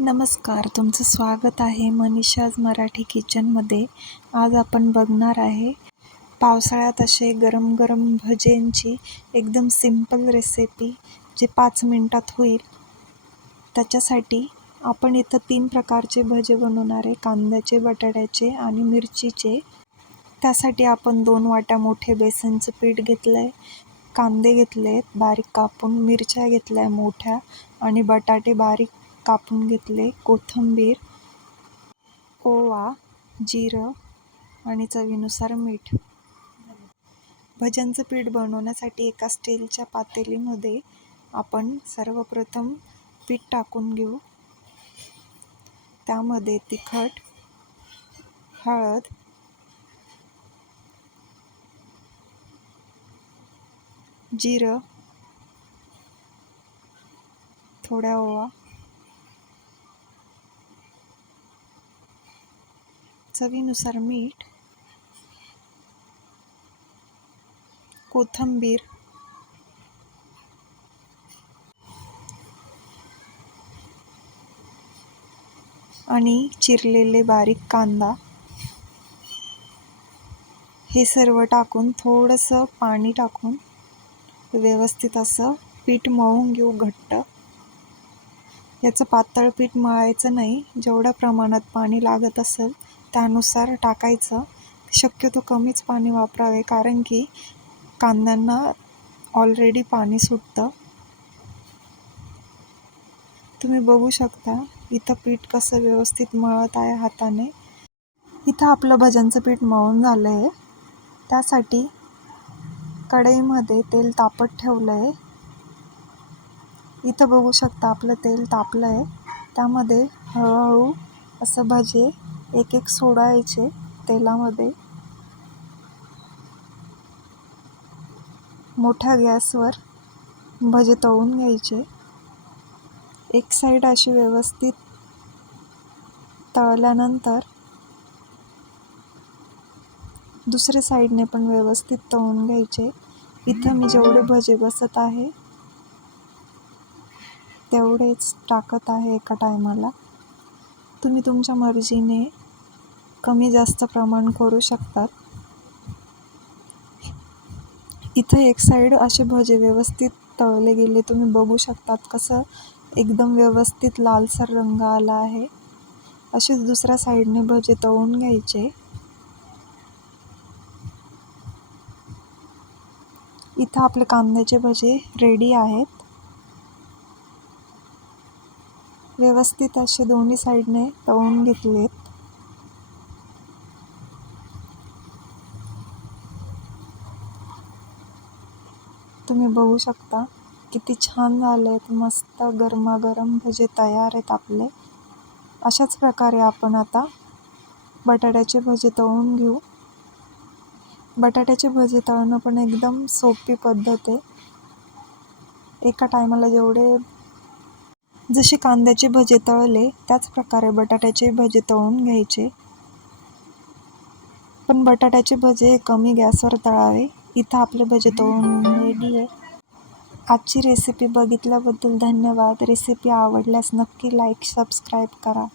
नमस्कार, तुमचं स्वागत आहे मनीषाज मराठी किचनमध्ये. आज आपण बघणार आहे पावसाळ्यात असे गरम गरम भज्यांची एकदम सिंपल रेसिपी जे 5 मिनटात होईल. त्याच्यासाठी आपण इथं 3 प्रकारचे भजे बनवणार आहे, कांद्याचे, बटाट्याचे आणि मिरचीचे. त्यासाठी आपण 2 वाट्या मोठे बेसनचं पीठ घेतलं आहे, कांदे घेतले बारीक कापून, मिरच्या घेतल्या मोठ्या आणि बटाटे बारीक कापून घेतले, कोथिंबीर, ओवा, जिरं आणि चवीनुसार मीठ. भज्यांचं पीठ बनवण्यासाठी एका स्टीलच्या पातेलीमध्ये आपण सर्वप्रथम पीठ टाकून घेऊ. त्यामध्ये तिखट, हळद, जिरं, थोडा ओवा, चवीनुसार मीठ, कोथिंबीर, आणि चिरलेले बारीक कांदा हे सर्व टाकून थोडंसं पाणी टाकून व्यवस्थित असं पीठ मळून घेऊ घट्ट. याचं पातळ पीठ मळायचं नाही, जेवढ्या प्रमाणात पाणी लागत असेल त्यानुसार टाकायचं. शक्यतो कमीच पाणी वापरावे, कारण की कांद्यांना ऑलरेडी पाणी सुटतं. तुम्ही बघू शकता इथं पीठ कसं व्यवस्थित मळत आहे हाताने. इथं आपलं भज्यांचं पीठ मळून झालं आहे. त्यासाठी कढईमध्ये तेल तापत ठेवलं आहे. इथं बघू शकता आपलं तेल तापलं आहे. त्यामध्ये हळूहळू असं भजे एक एक सोडायचे तेलामध्ये. मोठ्या गॅसवर भजे तळून घ्यायचे. एक साईड अशी व्यवस्थित तळल्यानंतर दुसऱ्या साईडने पण व्यवस्थित तळून घ्यायचे. इथं मी जेवढे भजे बसत आहे तेवढेच टाकत आहे एका टायमाला. तुम्ही तुमच्या मर्जीने कमी जास्त प्रमाण करू शकतात. इथं एक साईड असे भजे व्यवस्थित तळले गेले. तुम्ही बघू शकतात कसं एकदम व्यवस्थित लालसर रंग आला आहे. असेच दुसऱ्या साईडने भजे तळून घ्यायचे. इथं आपले कांद्याचे भजे रेडी आहेत. व्यवस्थित असे दोन्ही साईडने तळून घेतलेत. तुम्ही बघू शकता किती छान झाले आहेत. मस्त गरमागरम भजे तयार आहेत आपले. अशाच प्रकारे आपण आता बटाट्याचे भजे तळून घेऊ. बटाट्याचे भजे तळणं पण एकदम सोपी पद्धत आहे. एका टायमाला जसे कांद्याचे भजे तळले त्याच प्रकारे बटाट्याचे भजे तळून घ्यायचे. पण बटाट्याचे भजे कमी गॅसवर तळावे. इथं आपले भजे तळून रेडी आहे. आजची रेसिपी बघितल्याबद्दल धन्यवाद. रेसिपी आवडल्यास नक्की लाईक, सबस्क्राईब करा.